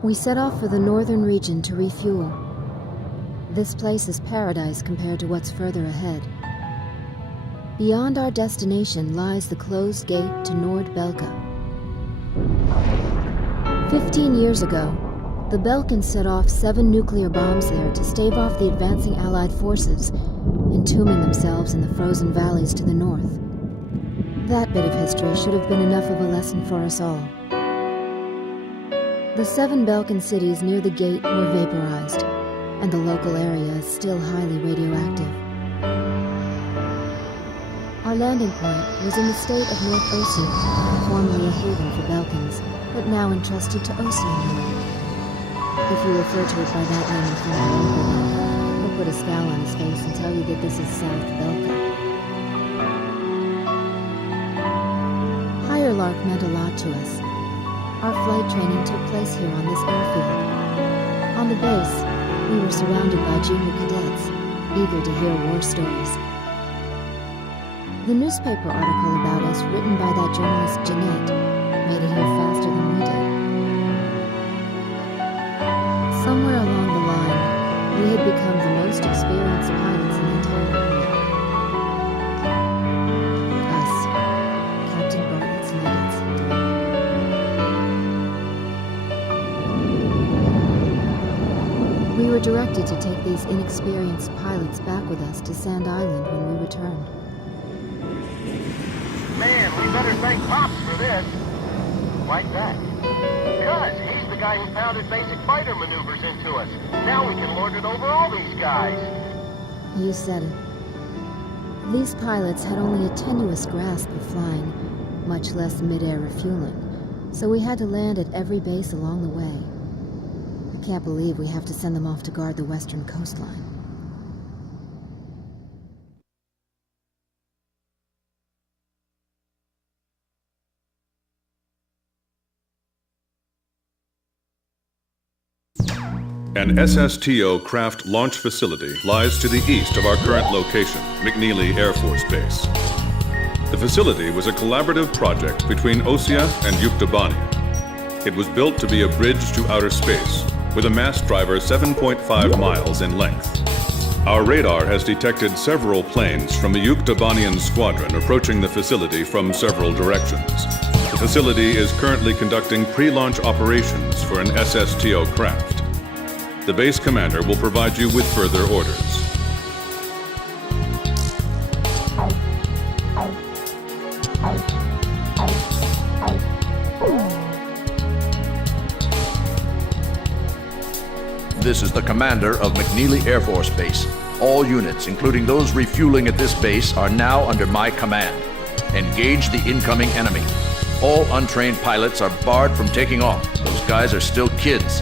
We set off for the northern region to refuel. This place is paradise compared to what's further ahead. Beyond our destination lies the closed gate to Nord-Belka. 15 years ago, the Belkans set off 7 nuclear bombs there to stave off the advancing Allied forces, entombing themselves in the frozen valleys to the north. That bit of history should have been enough of a lesson for us all. The 7 Belkan cities near the gate were vaporized, and the local area is still highly radioactive. Our landing point was in the state of North Ossia, formerly a haven for Belkans, but now entrusted to Ossia. If you refer to it by that name in front of anybody, he'll put a scowl on his face and tell you that this is South Belka. Higher Lark meant a lot to us. Our flight training took place here on this airfield. On the base, we were surrounded by junior cadets, eager to hear war stories. The newspaper article about us written by that journalist Jeanette made it here faster than we did. Somewhere along the line, we had become the most experienced pilots in the entire world. Us, Captain Bartlett's nuggets. We were directed to take these inexperienced pilots back with us to Sand Island when we returned. Man, we better thank Pops for this. Like that. Because he's the guy who pounded basic fighter maneuvers into us. Now we can lord it over all these guys. You said it. These pilots had only a tenuous grasp of flying, much less mid-air refueling, so we had to land at every base along the way. I can't believe we have to send them off to guard the western coastline. An SSTO craft launch facility lies to the east of our current location, McNeely Air Force Base. The facility was a collaborative project between Ossia and U.S.A. It was built to be a bridge to outer space, with a mast driver 7.5 miles in length. Our radar has detected several planes from a U.S.A. squadron approaching the facility from several directions. The facility is currently conducting pre-launch operations for an SSTO craft. The base commander will provide you with further orders. This is the commander of McNeely Air Force Base. All units, including those refueling at this base, are now under my command. Engage the incoming enemy. All untrained pilots are barred from taking off. Those guys are still kids.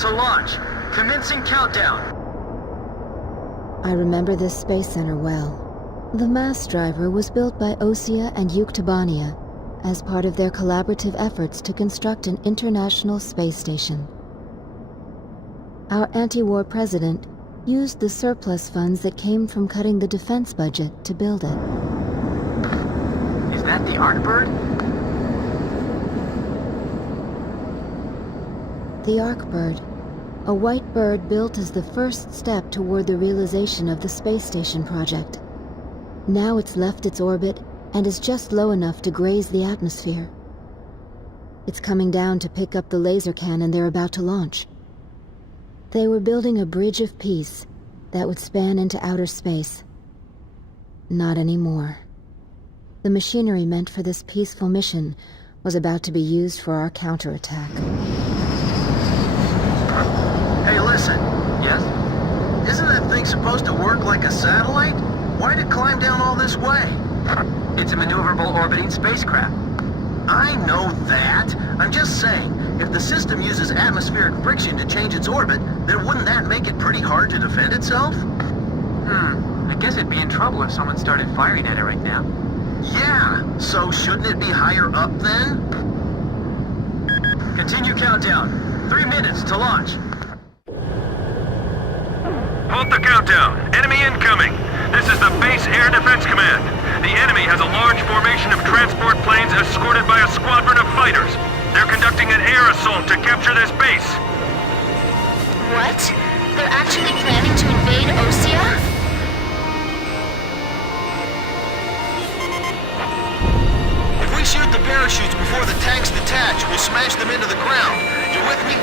To launch. Commencing countdown. I remember this space center well. The mast driver was built by Ossia and U.S.A. as part of their collaborative efforts to construct an international space station. Our anti-war president used the surplus funds that came from cutting the defense budget to build it. Is that the Arcbird? The Arcbird, a white bird built as the first step toward the realization of the space station project. Now it's left its orbit and is just low enough to graze the atmosphere. It's coming down to pick up the laser cannon they're about to launch. They were building a bridge of peace that would span into outer space. Not anymore. The machinery meant for this peaceful mission was about to be used for our counterattack. Hey, listen. Yes? Isn't that thing supposed to work like a satellite? Why'd it climb down all this way? It's a maneuverable orbiting spacecraft. I know that. I'm just saying, if the system uses atmospheric friction to change its orbit, then wouldn't that make it pretty hard to defend itself? I guess it'd be in trouble if someone started firing at it right now. Yeah, so shouldn't it be higher up then? Continue countdown. 3 minutes to launch. countdown. Enemy incoming. This is the Base Air Defense Command. The enemy has a large formation of transport planes escorted by a squadron of fighters. They're conducting an air assault to capture this base. What? They're actually planning to invade U.S.A? If we shoot the parachutes before the tanks detach, we'll smash them into the ground. You with me?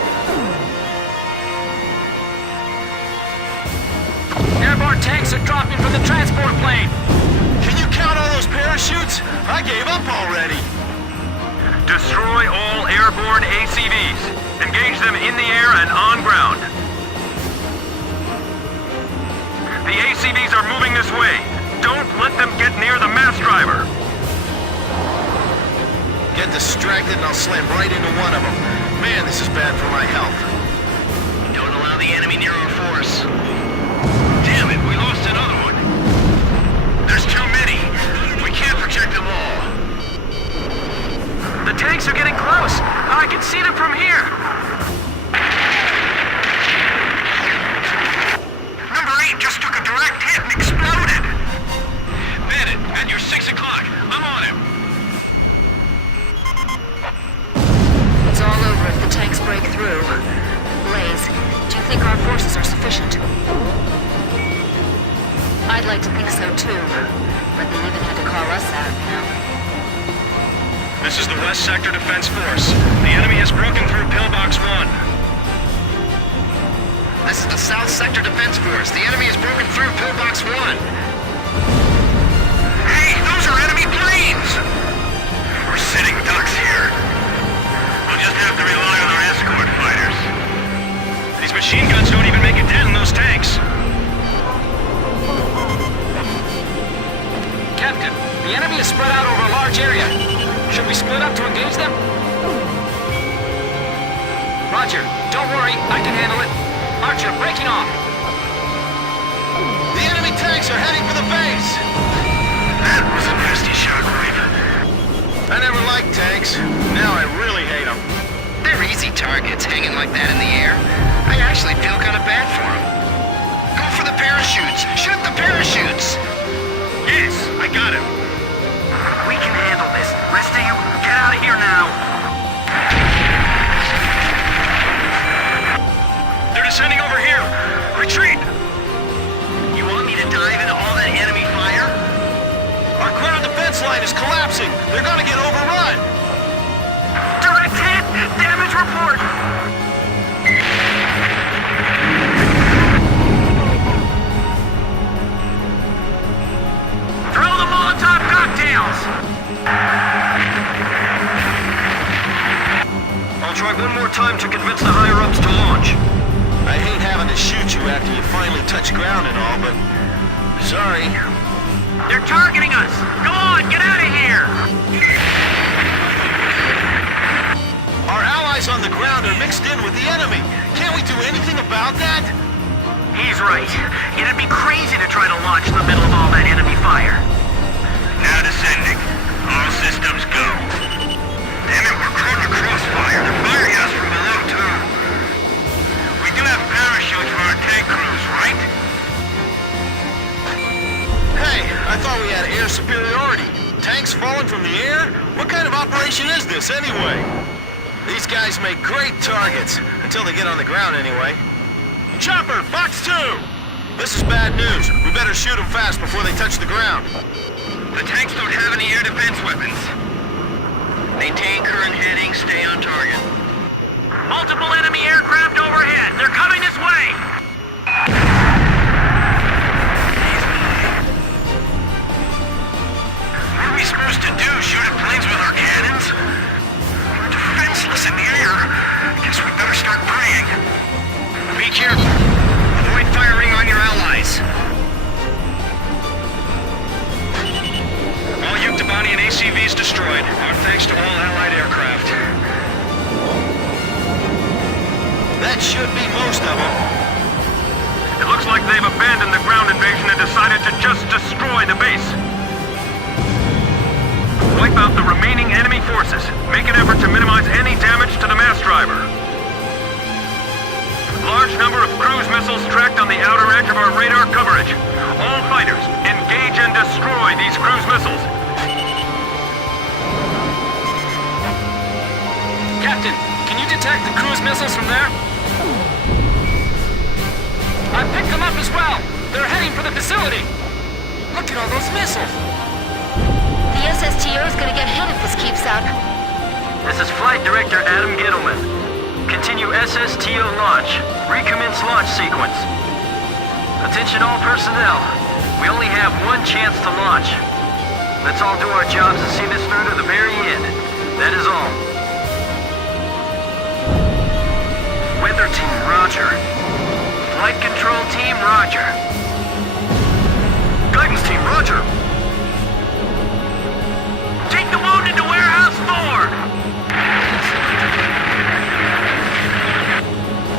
Airborne tanks are dropping from the transport plane. Can you count all those parachutes? I gave up already. Destroy all airborne ACVs. Engage them in the air and on ground. The ACVs are moving this way. Don't let them get near the mass driver. Get distracted and I'll slam right into one of them. Man, this is bad for my health. Don't allow the enemy near our force. Damn it, we lost another one. There's too many. We can't protect them all. The tanks are getting close. I can see them from here. Number 8 just took a direct hit and exploded. Bandit, at your 6 o'clock. I'm on him. It's all over if the tanks break through. Blaze, do you think our forces are sufficient? I'd like to think so too, but they even had to call us out, you know. This is the West Sector Defense Force. The enemy has broken through Pillbox 1. This is the South Sector Defense Force. The enemy has broken through Pillbox 1. Hey, those are enemy planes! We're sitting ducks here. We'll just have to rely on our escort fighters. These machine guns don't even make a dent in those tanks. Captain, the enemy is spread out over a large area. Should we split up to engage them? Roger. Don't worry, I can handle it. Archer, breaking off. The enemy tanks are heading for the base. That was a nasty shockwave. I never liked tanks. Now I really hate them. They're easy targets hanging like that in the air. I actually feel kind of bad for them. Go for the parachutes! Shoot the parachutes! Yes, I got him. We can handle this. Rest of you, get out of here now. They're descending over here. Retreat! You want me to dive into all that enemy fire? Our ground defense line is collapsing. They're gonna get overrun. Direct hit! Damage report! Throw the Molotov cocktails! I'll try one more time to convince the higher-ups to launch. I hate having to shoot you after you finally touch ground and all, but... sorry. They're targeting us! Go on, get out of here! Our allies on the ground are mixed in with the enemy. Can't we do anything about that? He's right. It'd be crazy to try to launch in the middle of all that enemy fire. Now descending. All systems go. Damn it, we're caught in a crossfire. They're firing us from below, too. We do have parachutes for our tank crews, right? Hey, I thought we had air superiority. Tanks falling from the air? What kind of operation is this, anyway? These guys make great targets. Until they get on the ground, anyway. Chopper, Fox 2! This is bad news. We better shoot them fast before they touch the ground. The tanks don't have any air defense weapons. Maintain current heading, stay on target. Multiple enemy aircraft overhead. They're coming this way! What are we supposed to do? Shoot at planes with our cannons? We're defenseless in the air. Guess we better start praying. Be careful. Avoid firing on your allies. All Yuktabani and ACVs destroyed. Our thanks to all Allied aircraft. That should be most of them. It looks like they've abandoned the ground invasion and decided to just destroy the base. Wipe out the remaining enemy forces. Make an effort to minimize any damage to the mass driver. Large number of cruise missiles tracked on the outer edge of our radar coverage. missiles from there. I picked them up as well. They're heading for the facility. Look at all those missiles. The SSTO is gonna get hit if this keeps up. This is Flight Director Adam Gittleman. Continue SSTO launch. Recommence launch sequence. Attention all personnel. We only have one chance to launch. Let's all do our jobs and see this through to the very end. That is all. Weather team, roger. Flight control team, roger. Guidance team, roger. Take the wounded to warehouse 4.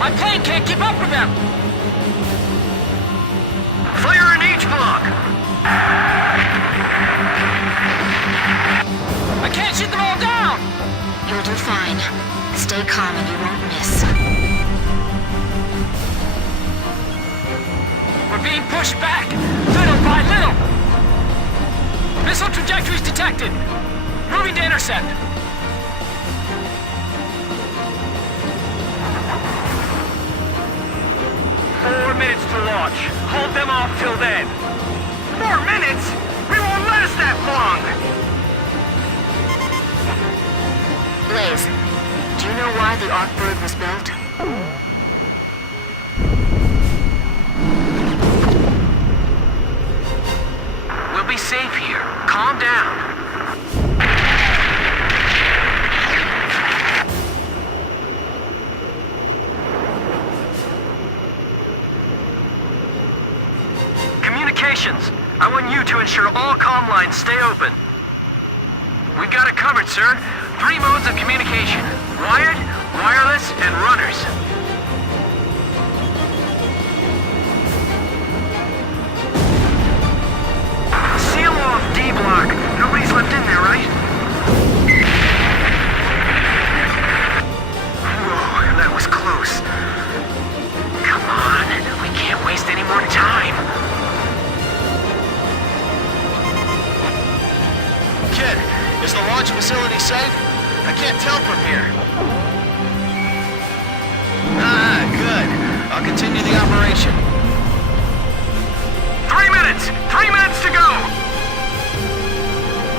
My plane can't keep up with them. Fire in each block. I can't shoot them all down. You'll do fine. Stay calm and you won't miss. We're being pushed back, little by little. Missile trajectories detected. Moving to intercept. Four minutes to launch. Hold them off till then. 4 minutes? We won't last that long! Blaze, do you know why the Arcbird was built? We'll be safe here. Calm down. Communications. I want you to ensure all comm lines stay open. We've got it covered, sir. 3 modes of communication. Wired, wireless, and runners. Seal off D block. Nobody's left in there, right? Whoa, that was close. Come on, we can't waste any more time. Kid, is the launch facility safe? I can't tell from here. Ah, good. I'll continue the operation. 3 minutes! 3 minutes to go!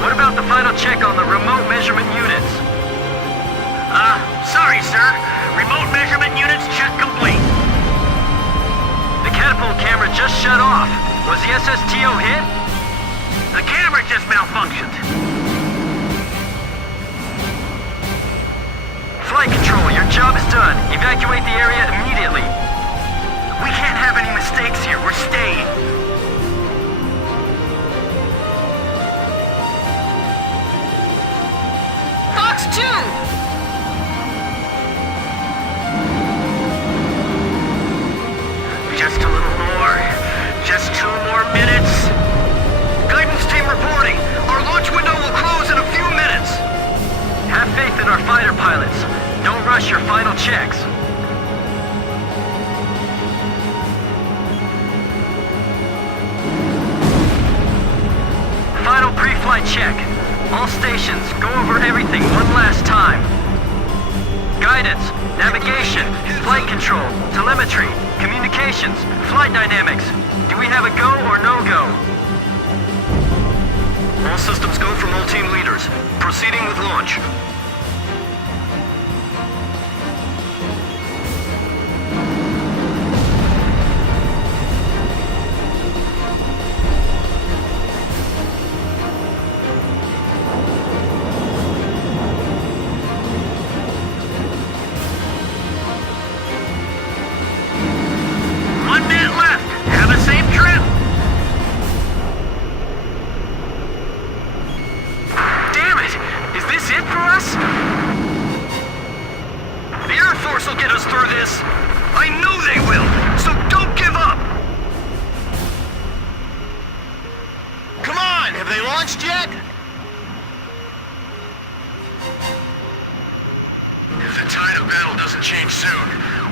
What about the final check on the remote measurement units? Sorry, sir. Remote measurement units check complete. The catapult camera just shut off. Was the SSTO hit? The camera just malfunctioned. Flight control, your job is done. Evacuate the area immediately. We can't have any mistakes here. We're staying. Fox 2! Just a little more. Just 2 more minutes. Guidance team reporting. Our launch window will close in a few minutes. Have faith in our fighter pilots. Don't rush your final checks. Final pre-flight check. All stations, go over everything one last time. Guidance, navigation, flight control, telemetry, communications, flight dynamics. Do we have a go or no-go? All systems go from all team leaders. Proceeding with launch. Change soon.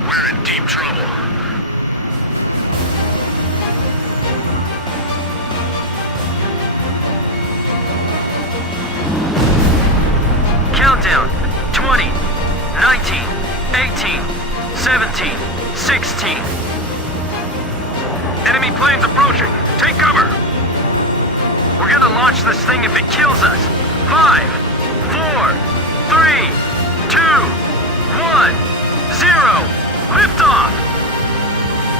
We're in deep trouble. Countdown. 20, 19, 18, Enemy planes approaching. Take cover. We're gonna launch this thing if it kills us. 5, 4, 3, 2, 1, 0. Liftoff.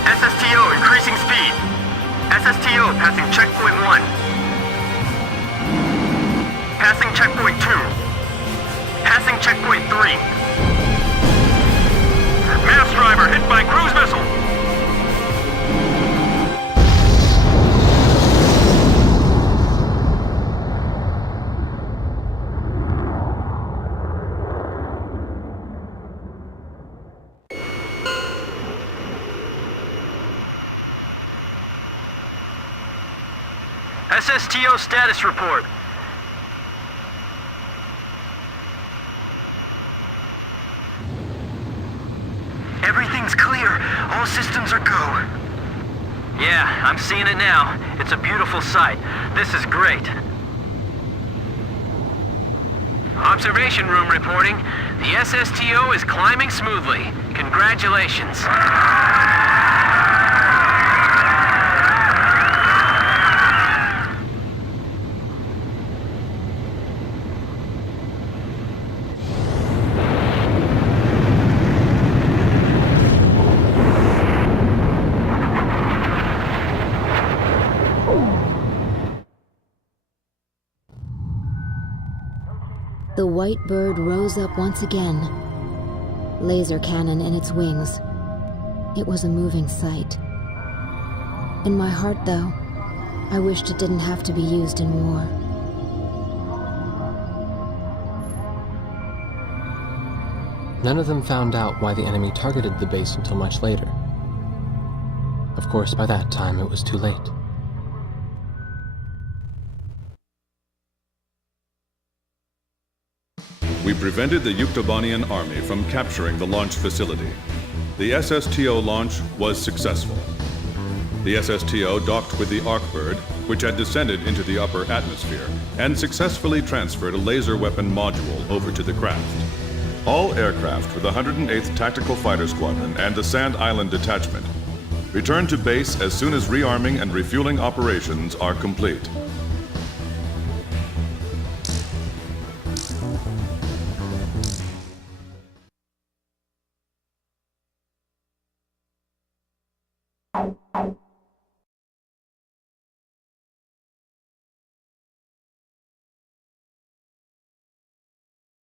SSTO increasing speed. SSTO passing checkpoint 1. Passing checkpoint 2. Passing checkpoint 3. Mass driver hit by cruise missile. SSTO status report. Everything's clear. All systems are go. Yeah, I'm seeing it now. It's a beautiful sight. This is great. Observation room reporting. The SSTO is climbing smoothly. Congratulations. The white bird rose up once again, laser cannon in its wings. It was a moving sight. In my heart, though, I wished it didn't have to be used in war. None of them found out why the enemy targeted the base until much later. Of course, by that time, it was too late. We prevented the Yuktobanian army from capturing the launch facility. The SSTO launch was successful. The SSTO docked with the Arkbird, which had descended into the upper atmosphere, and successfully transferred a laser weapon module over to the craft. All aircraft with the 108th Tactical Fighter Squadron and the Sand Island Detachment return to base as soon as rearming and refueling operations are complete.